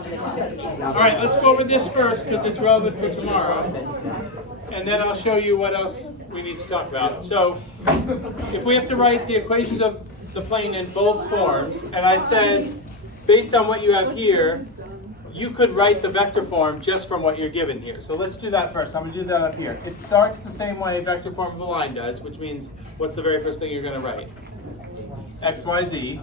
All right, let's go over this first because it's relevant for tomorrow. And then I'll show you what else we need to talk about. So if we have to write the equations of the plane in both forms, and I said, based on what you have here, you could write the vector form just from what you're given here. So let's do that first. I'm going to do that up here. It starts the same way vector form of a line does, which means what's the very first thing you're going to write? X, Y, Z.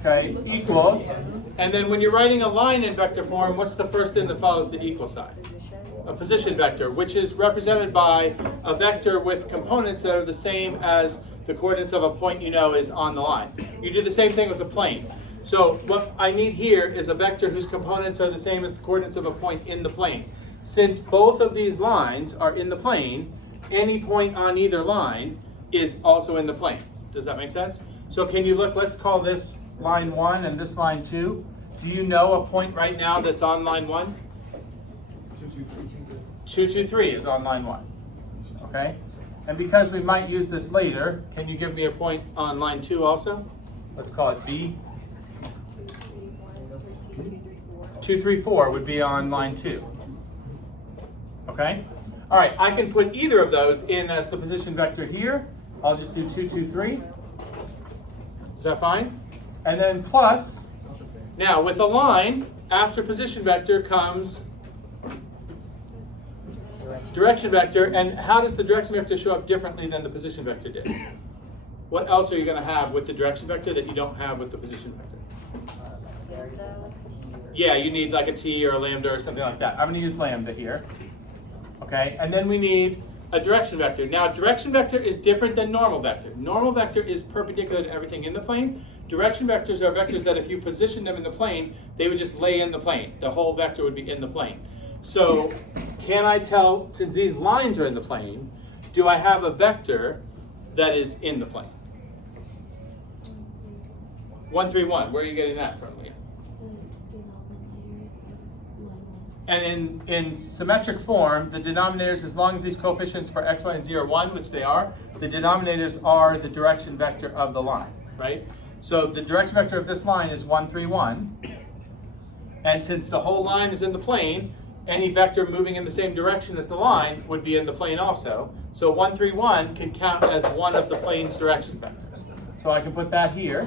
Okay, equals. And then when you're writing a line in vector form, what's the first thing that follows the equal sign? A position vector, which is represented by a vector with components that are the same as the coordinates of a point you know is on the line. You do the same thing with a plane. So what I need here is a vector whose components are the same as the coordinates of a point in the plane. Since both of these lines are in the plane, any point on either line is also in the plane. Does that make sense? So can you look, let's call this line 1 and this line 2. Do you know a point right now that's on line 1? 223 is on line 1. Okay? And because we might use this later, can you give me a point on line 2 also? Let's call it B. 234 would be on line 2. Okay? All right, I can put either of those in as the position vector here. I'll just do 223. Is that fine? And then plus, now with a line, after position vector comes direction vector. And how does the direction vector show up differently than the position vector did? What else are you going to have with the direction vector that you don't have with the position vector? Yeah, you need like a t or a lambda or something like that. I'm going to use lambda here. Okay, and then we need a direction vector. Now, direction vector is different than normal vector. Normal vector is perpendicular to everything in the plane. Direction vectors are vectors that if you position them in the plane, they would just lay in the plane. The whole vector would be in the plane. So can I tell, since these lines are in the plane, do I have a vector that is in the plane? 131, where are you getting that from, Leah? And in symmetric form, the denominators, as long as these coefficients for x, y, and z are 1, which they are, the denominators are the direction vector of the line, right? So the direction vector of this line is 131. And since the whole line is in the plane, any vector moving in the same direction as the line would be in the plane also. So 131 can count as one of the plane's direction vectors. So I can put that here.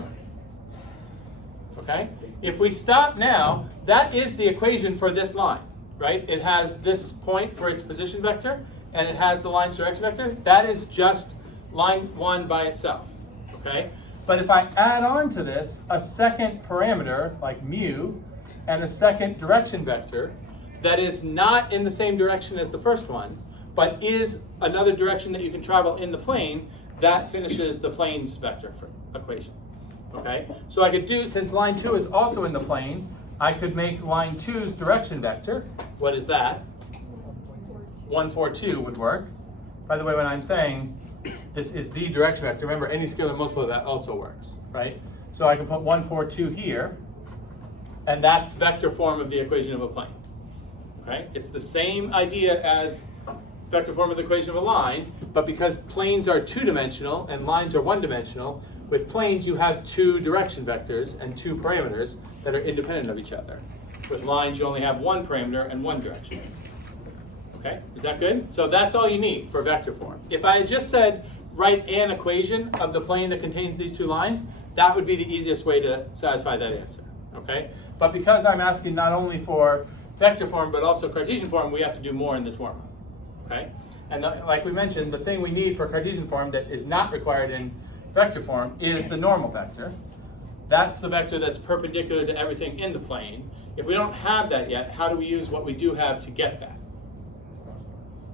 Okay? If we stop now, that is the equation for this line, right? It has this point for its position vector, and it has the line's direction vector. That is just line 1 by itself, okay? But if I add on to this a second parameter, like mu, and a second direction vector, that is not in the same direction as the first one, but is another direction that you can travel in the plane, that finishes the plane's vector equation. Okay, so I could do, since line 2 is also in the plane, I could make line 2's direction vector. What is that? 142 would work. By the way, when I'm saying this is the direction vector, remember any scalar multiple of that also works, right? So I can put 142 here, and that's vector form of the equation of a plane. Okay, it's the same idea as vector form of the equation of a line, but because planes are two-dimensional and lines are one-dimensional, with planes you have two direction vectors and two parameters that are independent of each other. With lines you only have one parameter and one direction. Okay, is that good? So that's all you need for vector form. If I had just said write an equation of the plane that contains these two lines, that would be the easiest way to satisfy that answer. Okay, but because I'm asking not only for vector form but also Cartesian form, we have to do more in this warm-up. Okay, and like we mentioned, the thing we need for Cartesian form that is not required in vector form is the normal vector. That's the vector that's perpendicular to everything in the plane. If we don't have that yet, how do we use what we do have to get that?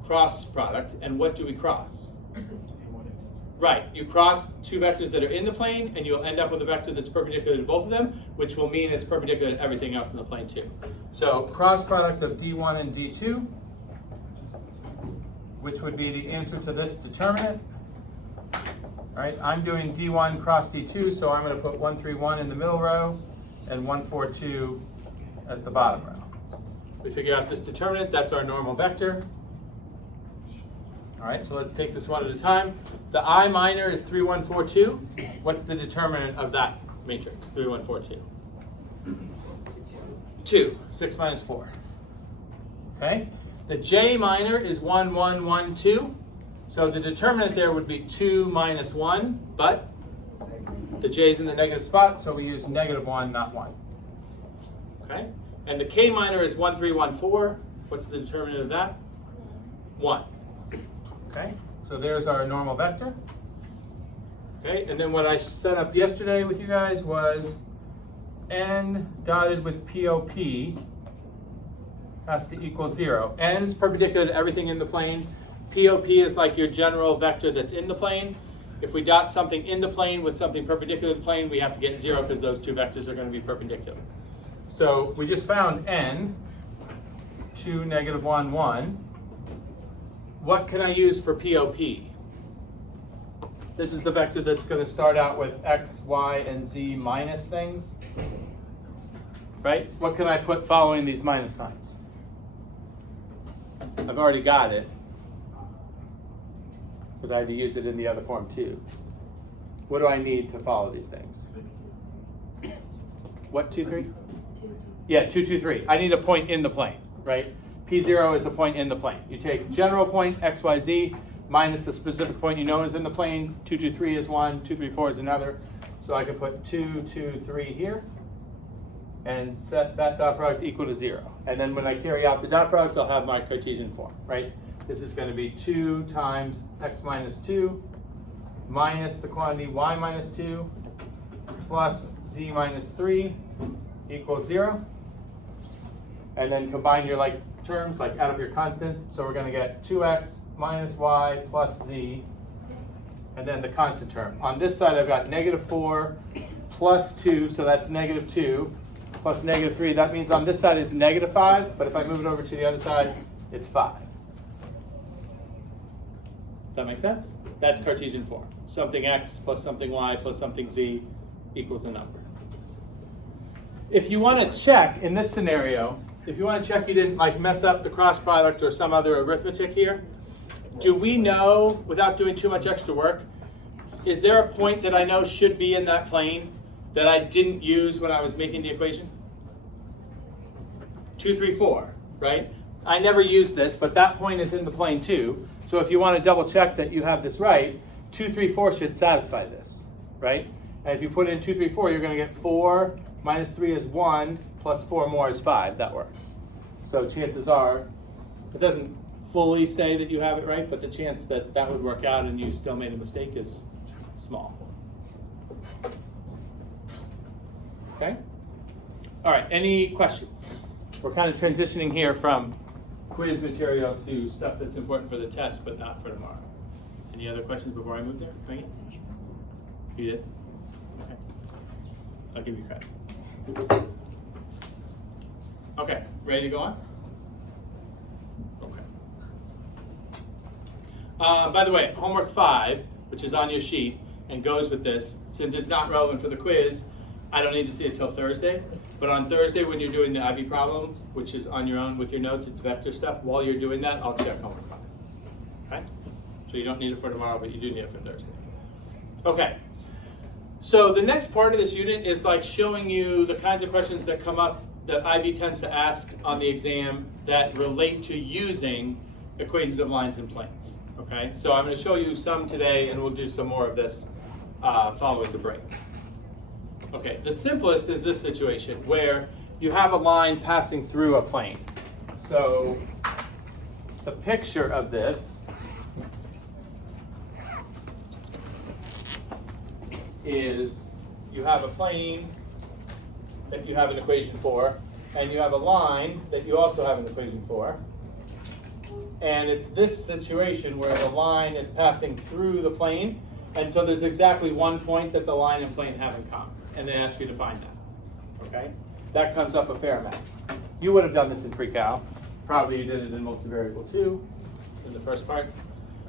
Cross product. And what do we cross? Right, you cross two vectors that are in the plane and you'll end up with a vector that's perpendicular to both of them, which will mean it's perpendicular to everything else in the plane too. So cross product of D1 and D2, which would be the answer to this determinant. All right, I'm doing D1 cross D2, so I'm going to put 131 in the middle row and 142 as the bottom row. We figure out this determinant, that's our normal vector. All right, so let's take this one at a time. The I minor is 3142. What's the determinant of that matrix, 3142? 2. 6 minus 4. Okay? The J minor is 1, 1, 1, 2. So the determinant there would be 2 minus 1, but the J is in the negative spot, so we use -1, not 1. Okay? And the K minor is 1, 3, 1, 4. What's the determinant of that? 1. Okay? So there's our normal vector. Okay? And then what I set up yesterday with you guys was n dotted with POP has to equal 0. N is perpendicular to everything in the plane. POP is like your general vector that's in the plane. If we dot something in the plane with something perpendicular to the plane, we have to get 0 because those two vectors are going to be perpendicular. So we just found n, 2, -1, 1. What can I use for POP? This is the vector that's going to start out with x, y, and z minus things. Right? What can I put following these minus signs? I've already got it, because I had to use it in the other form too. What do I need to follow these things? What, 2, 3? Yeah, 2, 2, 3. I need a point in the plane, right? P0 is a point in the plane. You take general point, x, y, z, minus the specific point you know is in the plane. 2, 2, 3 is one, 2, 3, 4 is another. So I can put 2, 2, 3 here, and set that dot product equal to 0. And then when I carry out the dot product, I'll have my Cartesian form, right? This is going to be 2 times x minus 2 minus the quantity y minus 2 plus z minus 3 equals 0. And then combine your like terms, like add up your constants. So we're going to get 2x minus y plus z, and then the constant term. On this side, I've got -4 plus 2, so that's -2 plus -3. That means on this side it's -5, but if I move it over to the other side, it's 5. That make sense? That's Cartesian form. Something x plus something y plus something z equals a number. If you want to check in this scenario, if you want to check you didn't like mess up the cross product or some other arithmetic here, do we know, without doing too much extra work, is there a point that I know should be in that plane that I didn't use when I was making the equation? 2, 3, 4, right? I never used this, but that point is in the plane too. So if you want to double check that you have this right, 2, 3, 4 should satisfy this, right? And if you put in 2, 3, 4, you're going to get 4 minus 3 is 1, plus 4 more is 5. That works. So chances are, it doesn't fully say that you have it right, but the chance that that would work out and you still made a mistake is small. Okay? All right, any questions? We're kind of transitioning here from quiz material to stuff that's important for the test, but not for tomorrow. Any other questions before I move there? Megan? You did? Okay. I'll give you credit. Okay, ready to go on? Okay. By the way, homework 5, which is on your sheet and goes with this, since it's not relevant for the quiz, I don't need to see it till Thursday. But on Thursday, when you're doing the IB problem, which is on your own with your notes, it's vector stuff. While you're doing that, I'll check homework 5. Okay? So you don't need it for tomorrow, but you do need it for Thursday. Okay. So the next part of this unit is like showing you the kinds of questions that come up that IB tends to ask on the exam that relate to using equations of lines and planes. Okay? So I'm going to show you some today, and we'll do some more of this following the break. Okay, the simplest is this situation where you have a line passing through a plane. So the picture of this is you have a plane that you have an equation for, and you have a line that you also have an equation for. And it's this situation where the line is passing through the plane, and so there's exactly one point that the line and plane have in common. And they ask you to find that, okay? That comes up a fair amount. You would have done this in pre-cal. Probably you did it in multivariable too, in the first part.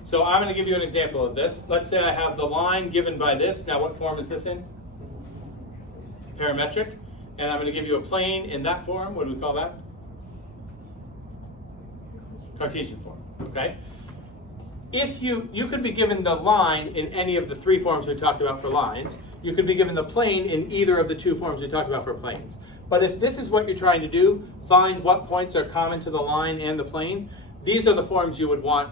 So I'm going to give you an example of this. Let's say I have the line given by this. Now what form is this in? Parametric. And I'm going to give you a plane in that form. What do we call that? Cartesian form, okay? If you could be given the line in any of the 3 forms we talked about for lines. You could be given the plane in either of the 2 forms we talked about for planes. But if this is what you're trying to do, find what points are common to the line and the plane, these are the forms you would want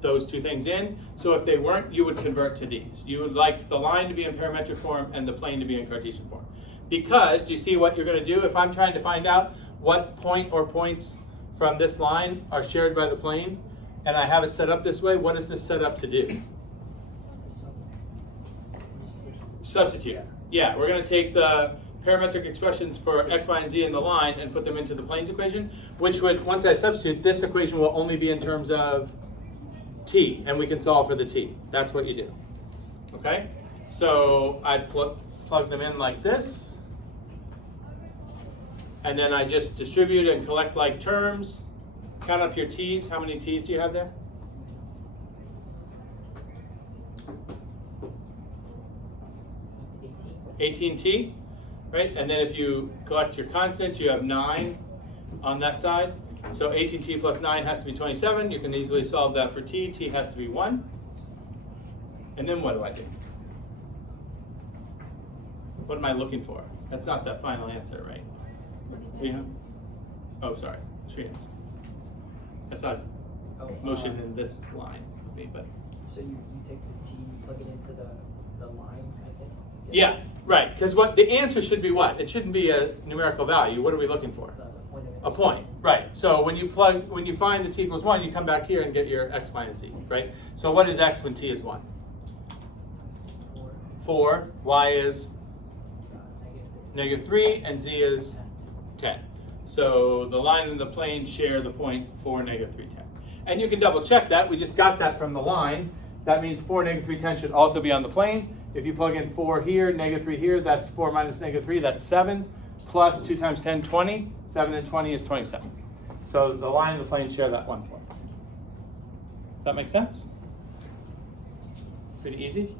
those two things in. So if they weren't, you would convert to these. You would like the line to be in parametric form and the plane to be in Cartesian form. Because, do you see what you're going to do? If I'm trying to find out what point or points from this line are shared by the plane, and I have it set up this way, what is this set up to do? Substitute. Yeah, we're going to take the parametric expressions for x, y, and z in the line and put them into the planes equation, which would, once I substitute, this equation will only be in terms of t, and we can solve for the t. That's what you do. Okay? So I plug them in like this, and then I just distribute and collect like terms. Count up your t's. How many t's do you have there? 18t, right? And then if you collect your constants, you have 9 on that side. So 18t plus 9 has to be 27. You can easily solve that for t. T has to be 1. And then what do I do? What am I looking for? That's not the final answer, right? Yeah. Oh, sorry. Shreyans. That's not motion in this line with me, but. So you take the t, plug it into the line, I think? Yeah, right. Because what the answer should be what? It shouldn't be a numerical value. What are we looking for? A point, right. So when you find the t equals 1, you come back here and get your x minus z, right? So what is x when t is 1? 4. Y is -3, and z is 10. So the line and the plane share the point 4, -3, 10. And you can double check that. We just got that from the line. That means 4, -3, 10 should also be on the plane. If you plug in 4 here, -3 here, that's 4 minus -3, that's 7. Plus 2 times 10, 20. 7 and 20 is 27. So the line and the plane share that one point. Does that make sense? Pretty easy?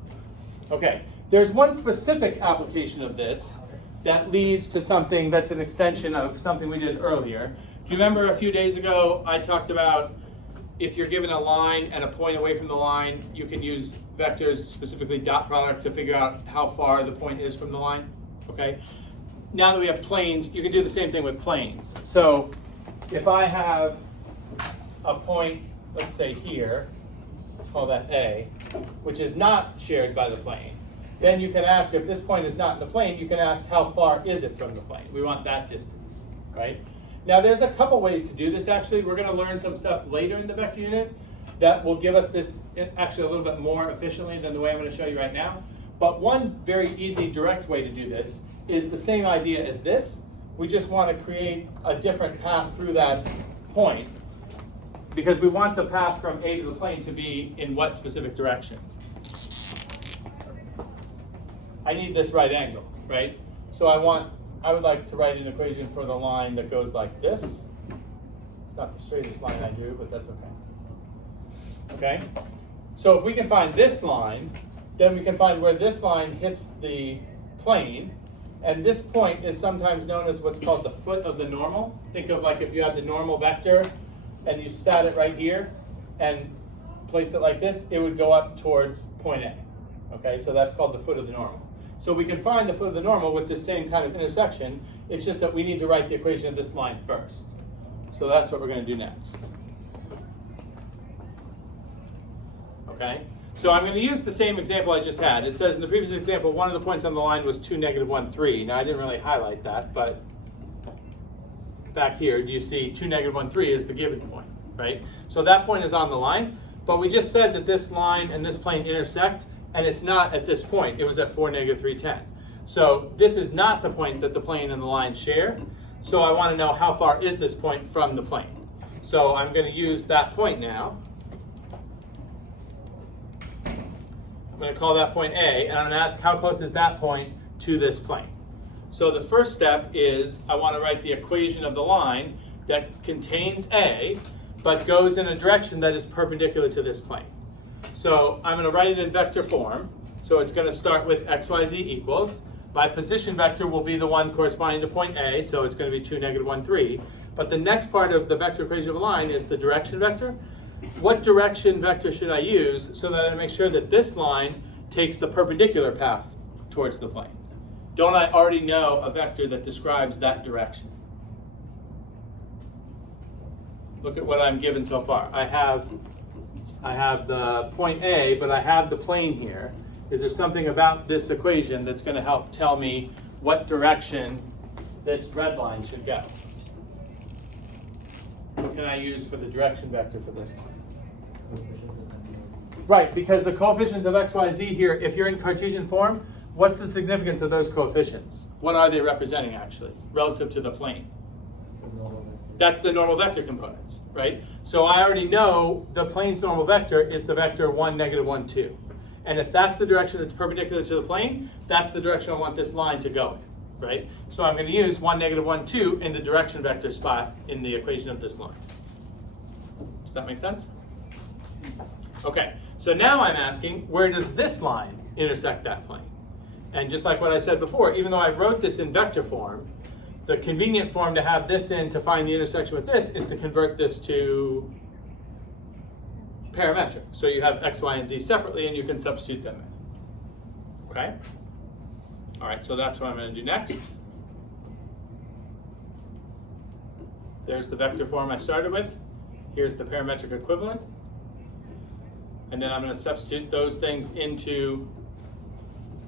Okay. There's one specific application of this that leads to something that's an extension of something we did earlier. Do you remember a few days ago I talked about if you're given a line and a point away from the line, you can use vectors, specifically dot product, to figure out how far the point is from the line? Okay. Now that we have planes, you can do the same thing with planes. So if I have a point, let's say here, call that A, which is not shared by the plane, then you can ask, if this point is not in the plane, you can ask how far is it from the plane? We want that distance, right? Now there's a couple ways to do this actually. We're going to learn some stuff later in the vector unit that will give us this actually a little bit more efficiently than the way I'm going to show you right now. But one very easy, direct way to do this is the same idea as this. We just want to create a different path through that point because we want the path from A to the plane to be in what specific direction? I need this right angle, right? So I would like to write an equation for the line that goes like this. It's not the straightest line I drew, but that's okay. Okay? So if we can find this line, then we can find where this line hits the plane. And this point is sometimes known as what's called the foot of the normal. Think of like if you had the normal vector and you sat it right here and placed it like this, it would go up towards point A. Okay, so that's called the foot of the normal. So we can find the foot of the normal with this same kind of intersection. It's just that we need to write the equation of this line first. So that's what we're going to do next. Okay? So I'm going to use the same example I just had. It says in the previous example, one of the points on the line was 2, -1, 3. Now I didn't really highlight that, but back here, do you see 2, -1, 3 is the given point, right? So that point is on the line, but we just said that this line and this plane intersect, and it's not at this point. It was at 4, -3, 10. So this is not the point that the plane and the line share. So I want to know how far is this point from the plane. So I'm going to use that point now. I'm going to call that point A, and I'm going to ask how close is that point to this plane. So the first step is I want to write the equation of the line that contains A, but goes in a direction that is perpendicular to this plane. So I'm going to write it in vector form. So it's going to start with x, y, z equals. My position vector will be the one corresponding to point A, so it's going to be 2, -1, 3. But the next part of the vector equation of a line is the direction vector. What direction vector should I use so that I make sure that this line takes the perpendicular path towards the plane? don't I already know a vector that describes that direction? Look at what I'm given so far. I have the point A, but I have the plane here. Is there something about this equation that's going to help tell me what direction this red line should go? What can I use for the direction vector for this line? Right, because the coefficients of x, y, z here, if you're in Cartesian form, what's the significance of those coefficients? What are they representing actually, relative to the plane? That's the normal vector components, right? So I already know the plane's normal vector is the vector 1, negative 1, 2. And if that's the direction that's perpendicular to the plane, that's the direction I want this line to go in, right? So I'm going to use 1, negative 1, 2 in the direction vector spot in the equation of this line. Does that make sense? Okay, so now I'm asking, where does this line intersect that plane? And just like what I said before, even though I wrote this in vector form, the convenient form to have this in to find the intersection with this is to convert this to parametric. So you have x, y, and z separately, and you can substitute them in. Okay? All right, so that's what I'm going to do next. There's the vector form I started with. Here's the parametric equivalent. And then I'm going to substitute those things into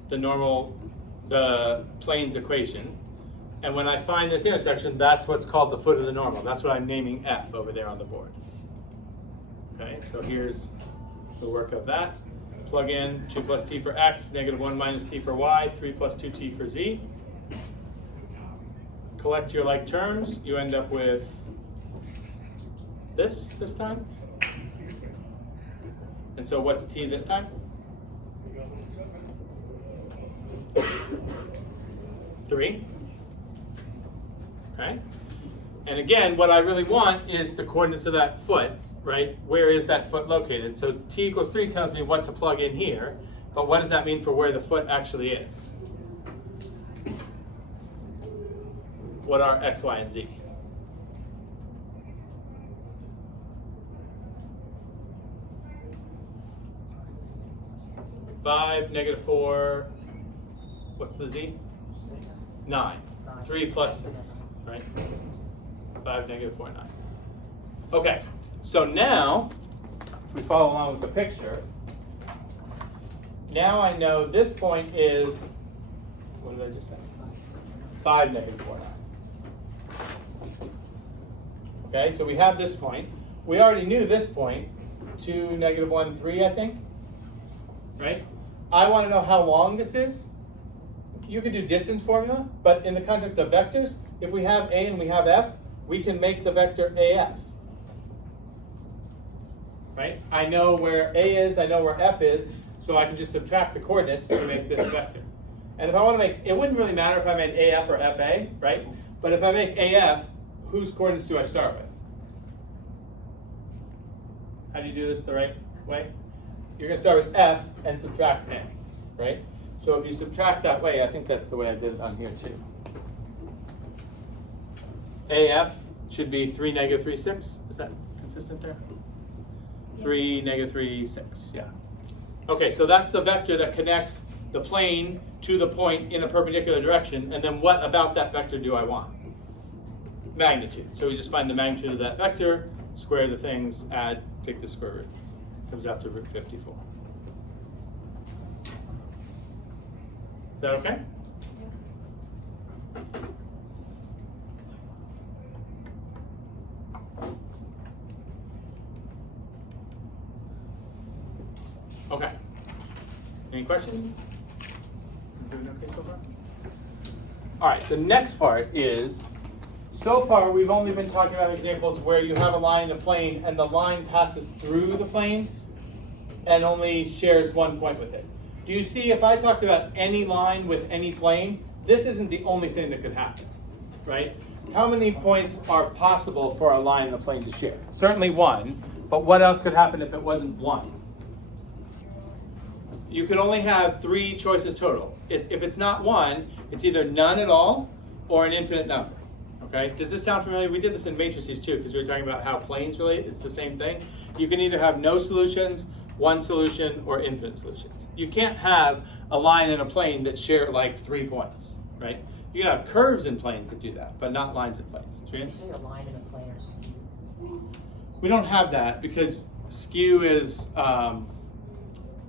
the plane's equation. And when I find this intersection, that's what's called the foot of the normal. That's what I'm naming F over there on the board. Okay, so here's the work of that. Plug in 2 plus t for x, negative 1 minus t for y, 3 plus 2t for z. Collect your like terms. You end up with this time. And so what's t this time? 3. Okay. And again, what I really want is the coordinates of that foot, right? Where is that foot located? So t equals 3 tells me what to plug in here, but what does that mean for where the foot actually is? What are x, y, and z? Five, negative 4, what's the z? 9. 3 plus 6, right? 5, negative 4, 9. Okay, so now, if we follow along with the picture, now I know this point is, what did I just say? 5, negative 4, 9. Okay, so we have this point. We already knew this point, 2, negative 1, 3, I think, right? I want to know how long this is. You could do distance formula, but in the context of vectors, if we have A and we have F, we can make the vector AF. Right? I know where A is, I know where F is, so I can just subtract the coordinates to make this vector. And if I want to make, it wouldn't really matter if I made AF or FA, right? But if I make AF, whose coordinates do I start with? How do you do this the right way? You're going to start with F and subtract A, right? So if you subtract that way, I think that's the way I did it on here too. AF should be 3, negative 3, 6. Is that consistent there? Yeah. 3, negative 3, 6, yeah. Okay, so that's the vector that connects the plane to the point in a perpendicular direction, and then what about that vector do I want? Magnitude. So we just find the magnitude of that vector, square the things, add, take the square root. Comes out to root 54. Is that okay? Okay. Any questions? Doing okay so far? All right, the next part is, so far we've only been talking about examples where you have a line in the plane and the line passes through the plane and only shares one point with it. Do you see, if I talked about any line with any plane, this isn't the only thing that could happen, right? How many points are possible for a line in the plane to share? Certainly one, but what else could happen if it wasn't one? You could only have 3 choices total. If it's not one, it's either none at all or an infinite number. Okay? Does this sound familiar? We did this in matrices too, because we were talking about how planes relate. It's the same thing. You can either have no solutions, one solution, or infinite solutions. You can't have a line and a plane that share like 3 points, right? You can have curves in planes that do that, but not lines and planes. James? Say a line and a plane are skew. We don't have that because skew is,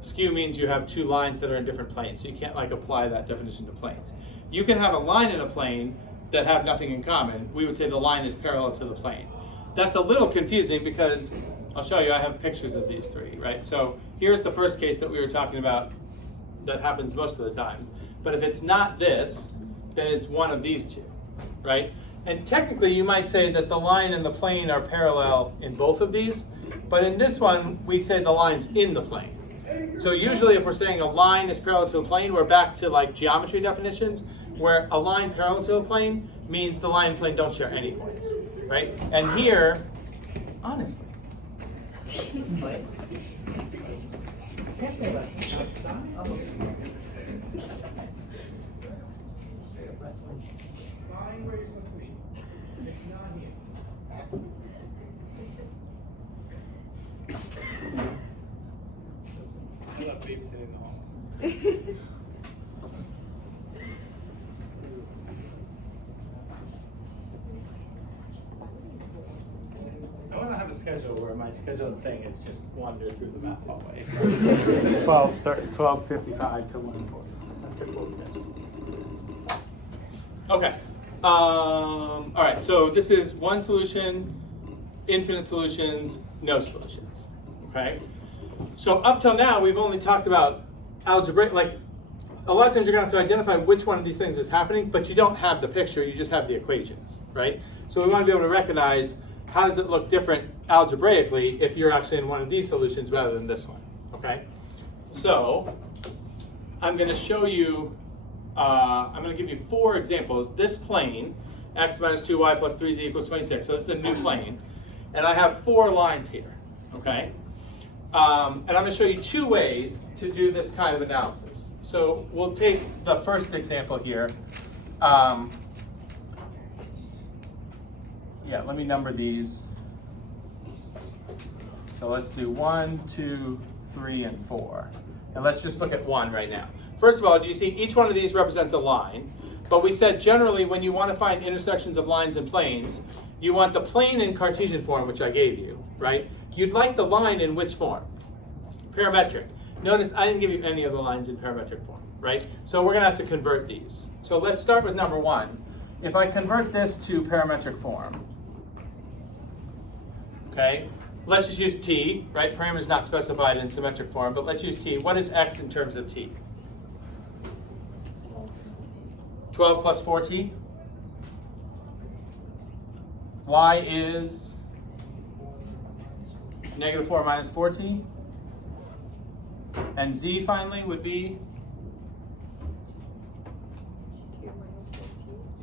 skew means you have two lines that are in different planes, so you can't like apply that definition to planes. You can have a line and a plane that have nothing in common. We would say the line is parallel to the plane. That's a little confusing because, I'll show you, I have pictures of these three, right? So here's the first case that we were talking about that happens most of the time. But if it's not this, then it's one of these two, right? And technically you might say that the line and the plane are parallel in both of these, but in this one, we say the line's in the plane. So usually if we're saying a line is parallel to a plane, we're back to like geometry definitions, where a line parallel to a plane means the line and plane don't share any points, right? And here, honestly, What? Can't play that. Oh. Straight up wrestling. find where you're supposed to be. It's not here. I love babysitting the home. I want to have a schedule where my scheduled thing is just wander through the math hallway. 12:55 to 1:40. That's a cool schedule. Okay. All right, so this is one solution, infinite solutions, no solutions. Okay? So up till now, we've only talked about algebraic, like a lot of times you're going to have to identify which one of these things is happening, but you don't have the picture, you just have the equations, right? So we want to be able to recognize how does it look different algebraically if you're actually in one of these solutions rather than this one, okay? So I'm going to show you, I'm going to give you 4 examples. This plane, x minus 2y plus 3z equals 26, so this is a new plane. And I have 4 lines here, okay? And I'm going to show you 2 ways to do this kind of analysis. So we'll take the first example here. Yeah, let me number these. So let's do 1, 2, 3, and 4. And let's just look at 1 right now. First of all, do you see each one of these represents a line? But we said generally when you want to find intersections of lines and planes, you want the plane in Cartesian form, which I gave you, right? You'd like the line in which form? Parametric. Notice I didn't give you any of the lines in parametric form, right? So we're going to have to convert these. So let's start with number 1. If I convert this to parametric form, okay, let's just use t, right? Parameter is not specified in symmetric form, but let's use t. What is x in terms of t? 12 plus 4t. Y is negative 4 minus 4t. And z finally would be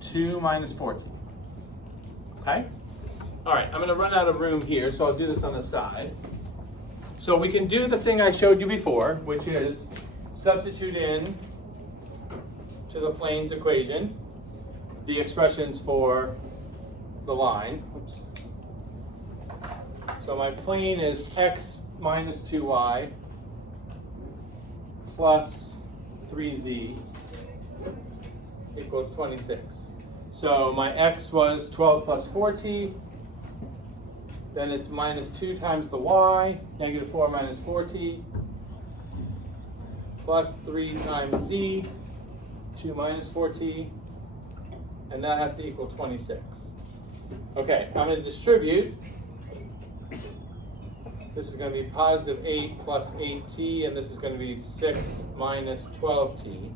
2 minus 4t. Okay? All right, I'm going to run out of room here, so I'll do this on the side. So we can do the thing I showed you before, which is substitute in to the plane's equation the expressions for the line. Oops. So my plane is x minus 2y plus 3z equals 26. So my x was 12 plus 4t, then it's minus 2 times the y, negative 4 minus 4t, plus 3 times z, 2 minus 4t, and that has to equal 26. Okay, I'm going to distribute. This is going to be positive 8 plus 8t, and this is going to be 6 minus 12t.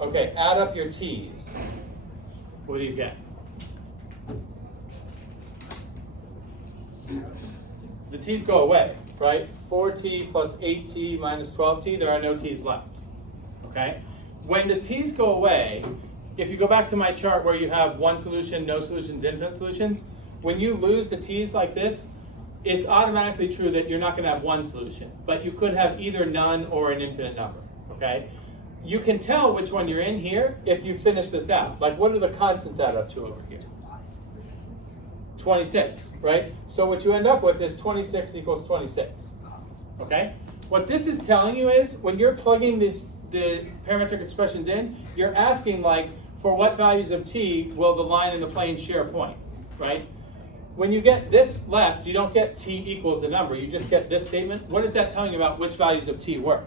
Okay, add up your t's. What do you get? The t's go away, right? 4t plus 8t minus 12t, there are no t's left, okay? When the t's go away, if you go back to my chart where you have one solution, no solutions, infinite solutions, when you lose the t's like this, it's automatically true that you're not going to have one solution, but you could have either none or an infinite number, okay? You can tell which one you're in here if you finish this out. Like, what do the constants add up to over here? 26, right? So what you end up with is 26 equals 26, okay? What this is telling you is when you're plugging the parametric expressions in, you're asking like, for what values of t will the line and the plane share a point, right? When you get this left, you don't get t equals a number, you just get this statement. What is that telling you about which values of t work?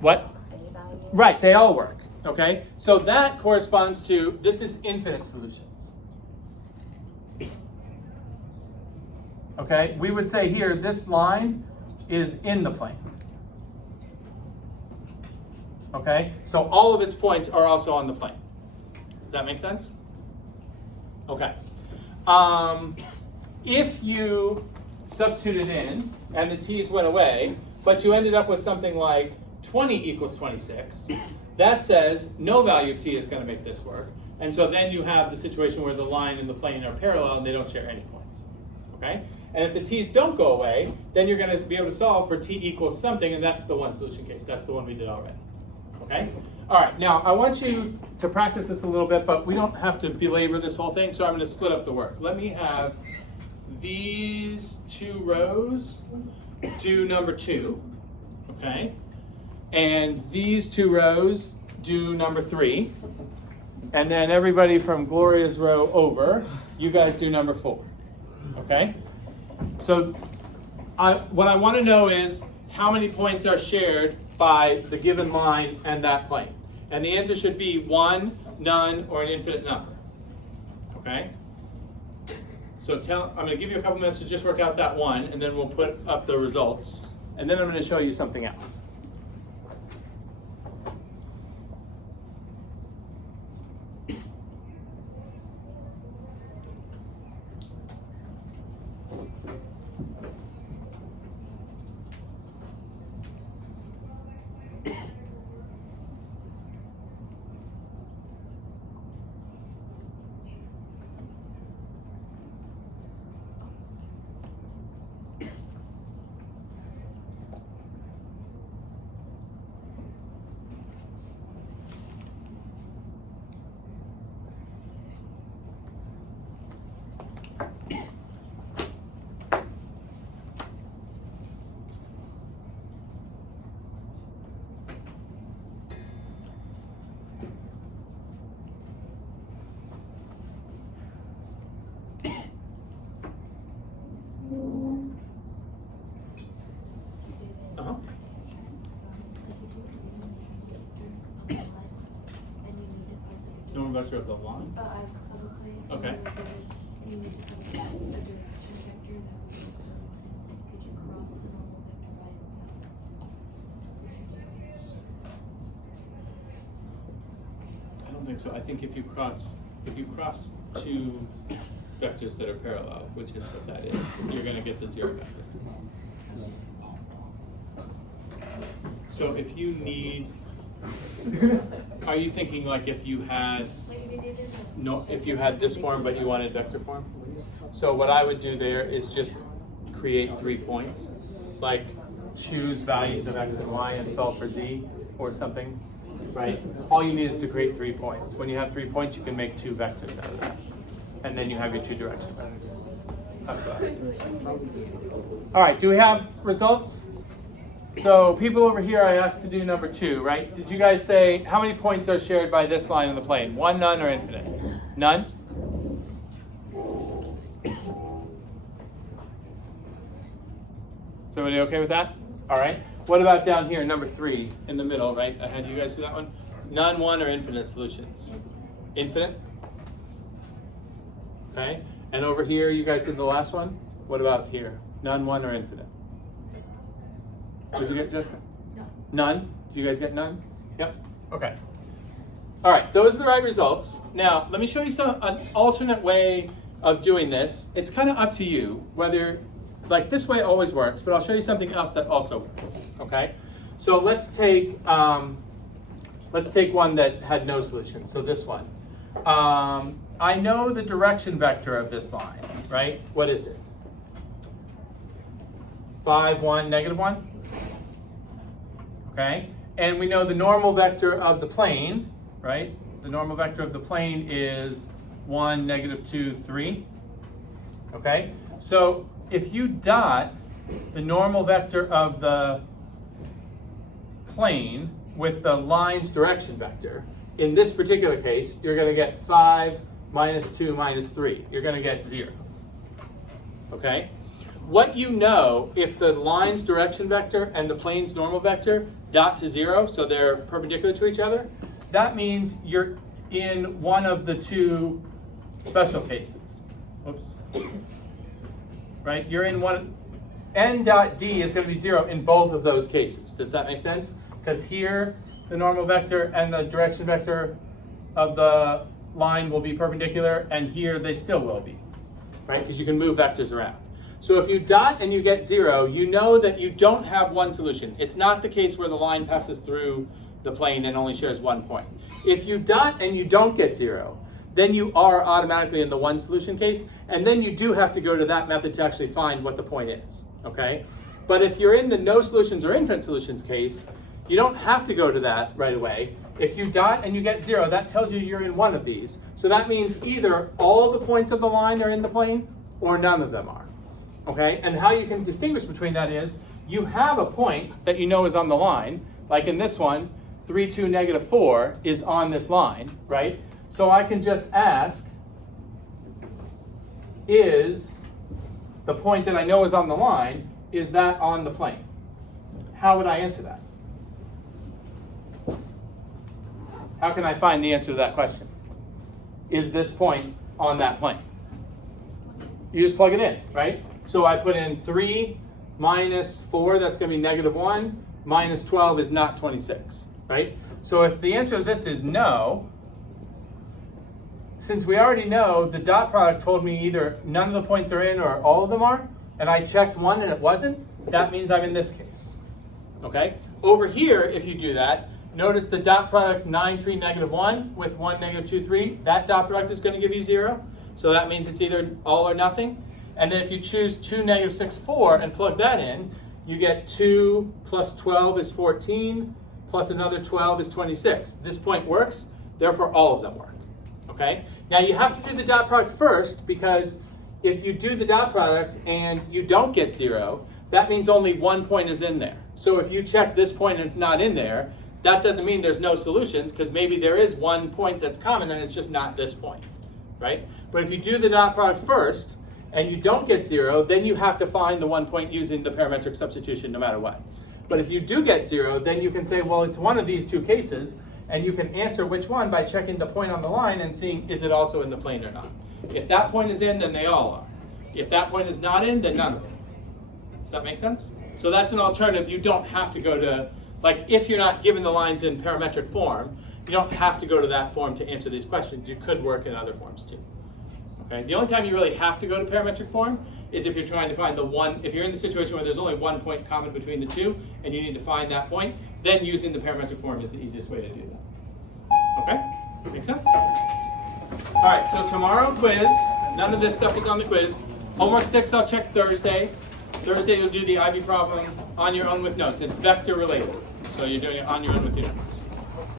What? Any value? Right, they all work, okay? So that corresponds to, this is infinite solutions. Okay, we would say here, this line is in the plane. Okay, so all of its points are also on the plane. Does that make sense? Okay. If you substituted in and the t's went away, but you ended up with something like 20 equals 26, that says no value of t is going to make this work. And so then you have the situation where the line and the plane are parallel and they don't share any points. Okay? And if the t's don't go away, then you're going to be able to solve for t equals something, and that's the one solution case. That's the one we did already. Okay? All right, now I want you to practice this a little bit, but we don't have to belabor this whole thing, so I'm going to split up the work. Let me have these two rows do number 2, okay? And these two rows do number 3. And then everybody from Gloria's row over, you guys do number 4, okay? So what I want to know is how many points are shared by the given line and that plane. And the answer should be 1, none, or an infinite number. Okay? So I'm going to give you a couple minutes to just work out that one, and then we'll put up the results. And then I'm going to show you something else. Normal vector of the line? Okay. You need to put a direction vector that would, could you cross the normal vector by itself? I don't think so. I think if you cross two vectors that are parallel, which is what that is, you're going to get the 0 vector. So if you need, are you thinking like if you had, no, if you had this form but you wanted vector form? So what I would do there is just create 3 points, like choose values of x and y and solve for z or something, right? All you need is to create 3 points. When you have 3 points, you can make 2 vectors out of that. And then you have your 2 directions. That's what I do. All right, do we have results? So people over here I asked to do number 2, right? Did you guys say how many points are shared by this line in the plane? 1, none, or infinite? None? Is everybody okay with that? All right. What about down here, number 3 in the middle, right? I had you guys do that one. None, 1, or infinite solutions? Infinite? Okay. And over here, you guys did the last one? What about here? None, 1, or infinite? What did you get, Jessica? No. None? Did you guys get none? Yep. Okay. All right, those are the right results. Now, let me show you an alternate way of doing this. It's kind of up to you whether, like this way always works, but I'll show you something else that also works, okay? So let's take one that had no solution, so this one. I know the direction vector of this line, right? What is it? 5, 1, -1? Okay, and we know the normal vector of the plane, right? The normal vector of the plane is 1, -2, 3. Okay, so if you dot the normal vector of the plane with the line's direction vector, in this particular case, you're going to get 5 minus 2 minus 3. You're going to get 0. Okay? What you know, if the line's direction vector and the plane's normal vector dot to 0, so they're perpendicular to each other, that means you're in one of the two special cases. Oops. Right? You're in one. N dot D is going to be 0 in both of those cases. Does that make sense? Because here, the normal vector and the direction vector of the line will be perpendicular, and here they still will be, right? Because you can move vectors around. So if you dot and you get 0, you know that you don't have one solution. It's not the case where the line passes through the plane and only shares one point. If you dot and you don't get 0, then you are automatically in the one solution case, and then you do have to go to that method to actually find what the point is, okay? But if you're in the no solutions or infinite solutions case, you don't have to go to that right away. If you dot and you get 0, that tells you you're in one of these. So that means either all the points of the line are in the plane or none of them are, okay? And how you can distinguish between that is you have a point that you know is on the line, like in this one, 3, 2, negative 4 is on this line, right? So I can just ask, is the point that I know is on the line, is that on the plane? How would I answer that? How can I find the answer to that question? Is this point on that plane? You just plug it in, right? So I put in 3 minus 4, that's going to be negative 1, minus 12 is not 26, right? So if the answer to this is no, since we already know the dot product told me either none of the points are in or all of them are, and I checked one and it wasn't, that means I'm in this case, okay? Over here, if you do that, notice the dot product 9, 3, negative 1 with 1, negative 2, 3. That dot product is going to give you 0. So that means it's either all or nothing. And then if you choose 2, negative 6, 4 and plug that in, you get 2 plus 12 is 14, plus another 12 is 26. This point works, therefore all of them work. Okay? Now you have to do the dot product first, because if you do the dot product and you don't get 0, that means only one point is in there. So if you check this point and it's not in there, that doesn't mean there's no solutions, because maybe there is one point that's common and it's just not this point, right? But if you do the dot product first and you don't get 0, then you have to find the one point using the parametric substitution no matter what. But if you do get 0, then you can say, well, it's one of these two cases, and you can answer which one by checking the point on the line and seeing, is it also in the plane or not? If that point is in, then they all are. If that point is not in, then none of them. Does that make sense? So that's an alternative. You don't have to go to, like, if you're not given the lines in parametric form, you don't have to go to that form to answer these questions. You could work in other forms too. Okay? The only time you really have to go to parametric form is if you're trying to find the one, if you're in the situation where there's only one point common between the two and you need to find that point, then using the parametric form is the easiest way to do that. Okay? Make sense? All right, so tomorrow quiz. None of this stuff is on the quiz. Homework 6 I'll check Thursday. Thursday you'll do the IB problem on your own with notes. It's vector related, so you're doing it on your own with your notes.